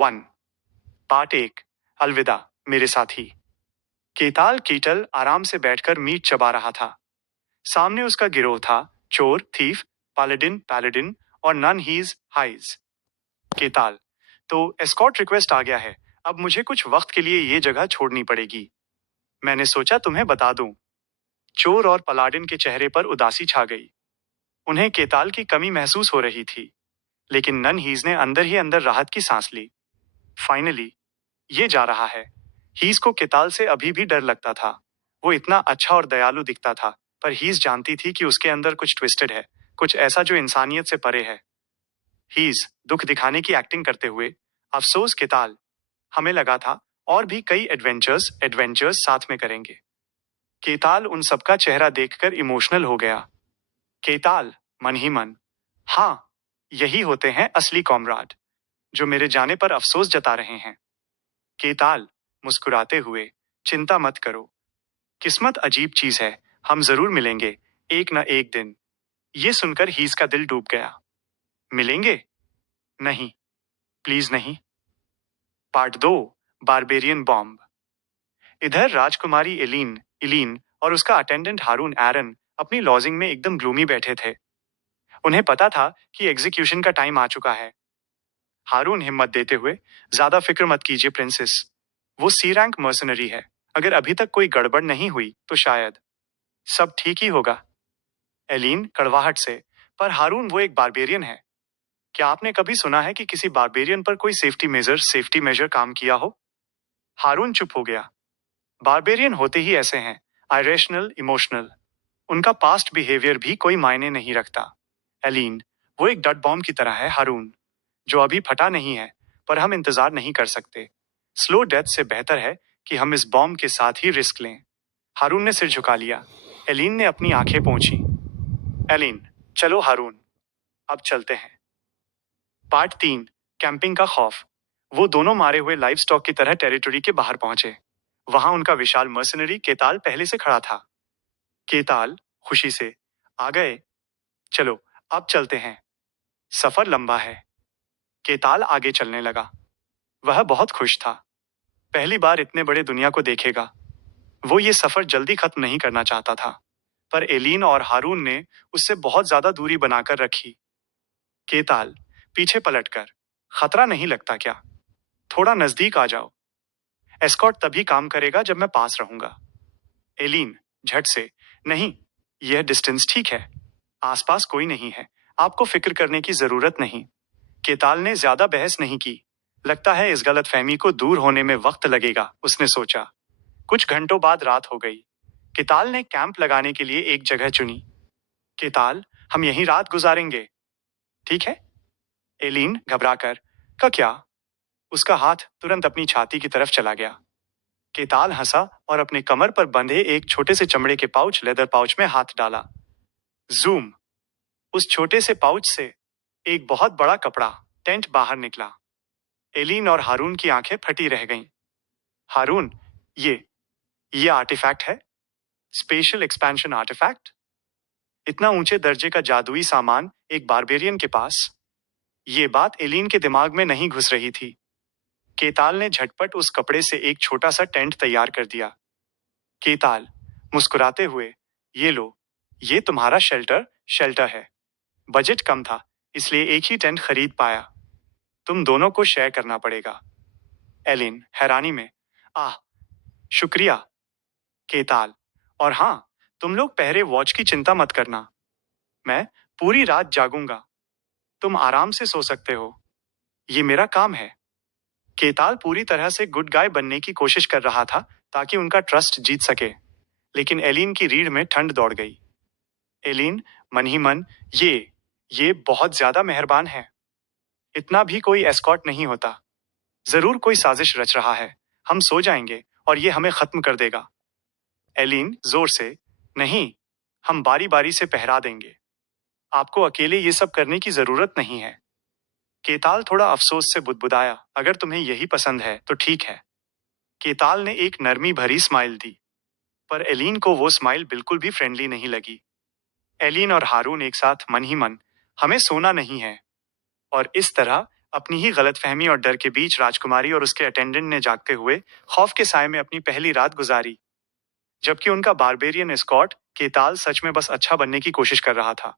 1 part 1 अलविदा मेरे साथी। केताल कीटल आराम से बैठकर मीट चबा रहा था। सामने उसका गिरोह था, चोर, थीफ, पालेडिन, पैलेडिन और नन हीज हाइज। केताल, तो एस्कॉर्ट रिक्वेस्ट आ गया है। अब मुझे कुछ वक्त के लिए ये जगह छोड़नी पड़ेगी। मैंने सोचा तुम्हें बता दूं। चोर और पलाडिन के चेहरे पर उदासी छा गई। उन्हें केताल की कमी महसूस हो रही थी, लेकिन नन हीज ने अंदर ही अंदर राहत की सांस ली। फाइनली ये जा रहा है। हीज को केताल से अभी भी डर लगता था। वो इतना अच्छा और दयालु दिखता था, पर हीज जानती थी कि उसके अंदर कुछ ट्विस्टेड है, कुछ ऐसा जो इंसानियत से परे है। हीज दुख दिखाने की एक्टिंग करते हुए, अफसोस केताल, हमें लगा था और भी कई एडवेंचर्स एडवेंचर्स साथ में करेंगे। केताल उन सबका चेहरा देखकर इमोशनल हो गया। केताल मन ही मन, हाँ, यही होते हैं असली कॉमराड, जो मेरे जाने पर अफसोस जता रहे हैं। केताल मुस्कुराते हुए, चिंता मत करो। किस्मत अजीब चीज है, हम जरूर मिलेंगे, एक न एक दिन। ये सुनकर हीस का दिल डूब गया। मिलेंगे? नहीं, प्लीज नहीं। Part 2 barbarian bomb. इधर राजकुमारी एलीन इलीन और उसका अटेंडेंट हारून एरन अपनी लॉजिंग में एकदम ग्लूमी बैठे थे। उन्हें पता था कि एग्जीक्यूशन का टाइम आ चुका है। हारून हिम्मत देते हुए, ज्यादा फिक्र मत कीजिए प्रिंसेस। वो सी रैंक मर्सनरी है। अगर अभी तक कोई गड़बड़ नहीं हुई तो शायद सब ठीक ही होगा। एलीन कड़वाहट से, पर हारून वो एक बारबेरियन है। क्या आपने कभी सुना है कि किसी बारबेरियन पर कोई सेफ्टी मेजर काम किया हो? हारून चुप हो गया। बारबेरियन होते ही ऐसे हैं, आइरेशनल, इमोशनल। उनका पास्ट बिहेवियर भी कोई मायने नहीं रखता। एलीन, वो एक डट बॉम्ब की तरह है हारून, जो अभी फटा नहीं है, पर हम इंतजार नहीं कर सकते। स्लो डेथ से बेहतर है कि हम इस बॉम्ब के साथ ही रिस्क लें। हारून ने सिर झुका लिया। एलीन ने अपनी आंखें पोंछी। एलीन, चलो हारून, अब चलते हैं। पार्ट 3 कैंपिंग का खौफ। वो दोनों मारे हुए लाइव स्टॉक की तरह टेरिटरी के बाहर पहुंचे। वहां उनका विशाल मर्सनरी केताल पहले से खड़ा था। केताल खुशी से, आ गए? चलो, अब चलते हैं। सफर लंबा है। केताल आगे चलने लगा। वह बहुत खुश था। पहली बार इतने बड़े दुनिया को देखेगा। वो ये सफर जल्दी खत्म नहीं करना चाहता था, पर एलीन और हारून ने उससे बहुत ज्यादा दूरी बनाकर रखी। केताल पीछे पलटकर, खतरा नहीं लगता क्या? थोड़ा नजदीक आ जाओ। एस्कॉर्ट तभी काम करेगा जब मैं पास रहूंगा। एलीन झट से, नहीं, यह डिस्टेंस ठीक है। आसपास कोई नहीं है, आपको फिक्र करने की जरूरत नहीं। केताल ने ज्यादा बहस नहीं की। लगता है इस गलतफहमी को दूर होने में वक्त लगेगा, उसने सोचा। कुछ घंटों बाद रात हो गई। केताल ने कैंप लगाने के लिए एक जगह चुनी। केताल, हम यहीं रात गुजारेंगे, ठीक है? एलीन घबराकर, का क्या? उसका हाथ तुरंत अपनी छाती की तरफ चला गया। केताल हंसा और अपने कमर पर बंधे एक छोटे से चमड़े के लेदर पाउच में हाथ डाला। जूम। उस छोटे से पाउच से एक बहुत बड़ा कपड़ा टेंट बाहर निकला। एलीन और हारून की आंखें फटी रह गईं। हारून, ये आर्टिफैक्ट है? Special expansion artefact? इतना ऊंचे दर्जे का जादुई सामान एक बारबेरियन के पास? ये बात एलीन के दिमाग में नहीं घुस रही थी। केताल ने झटपट उस कपड़े से एक छोटा सा टेंट तैयार कर दिया। केताल मुस्कुराते हुए, ये लो, ये तुम्हारा शेल्टर है। बजट कम था, इसलिए एक ही टेंट खरीद पाया। तुम दोनों को शेयर करना पड़ेगा। एलिन हैरानी में, आह, शुक्रिया। केताल, और हाँ, तुम लोग पहरे वॉच की चिंता मत करना। मैं पूरी रात जागूंगा। तुम आराम से सो सकते हो। ये मेरा काम है। केताल पूरी तरह से गुड गाय बनने की कोशिश कर रहा था ताकि उनका ट्रस्ट जीत सके, लेकिन एलिन की रीढ़ में ठंड दौड़ गई। एलिन मन ही मन, ये बहुत ज्यादा मेहरबान है। इतना भी कोई एस्कॉर्ट नहीं होता। जरूर कोई साजिश रच रहा है। हम सो जाएंगे और ये हमें खत्म कर देगा। एलिन जोर से, नहीं, हम बारी बारी से पहरा देंगे। आपको अकेले ये सब करने की जरूरत नहीं है। केताल थोड़ा अफसोस से बुदबुदाया, अगर तुम्हें यही पसंद है तो ठीक है। केताल ने एक नरमी भरी स्माइल दी, पर एलिन को वो स्माइल बिल्कुल भी फ्रेंडली नहीं लगी। एलिन और हारून एक साथ मन ही मन, हमें सोना नहीं है। और इस तरह अपनी ही गलतफहमी और डर के बीच राजकुमारी और उसके अटेंडेंट ने जागते हुए खौफ के साए में अपनी पहली रात गुजारी, जबकि उनका बारबेरियन एस्कॉर्ट केताल सच में बस अच्छा बनने की कोशिश कर रहा था।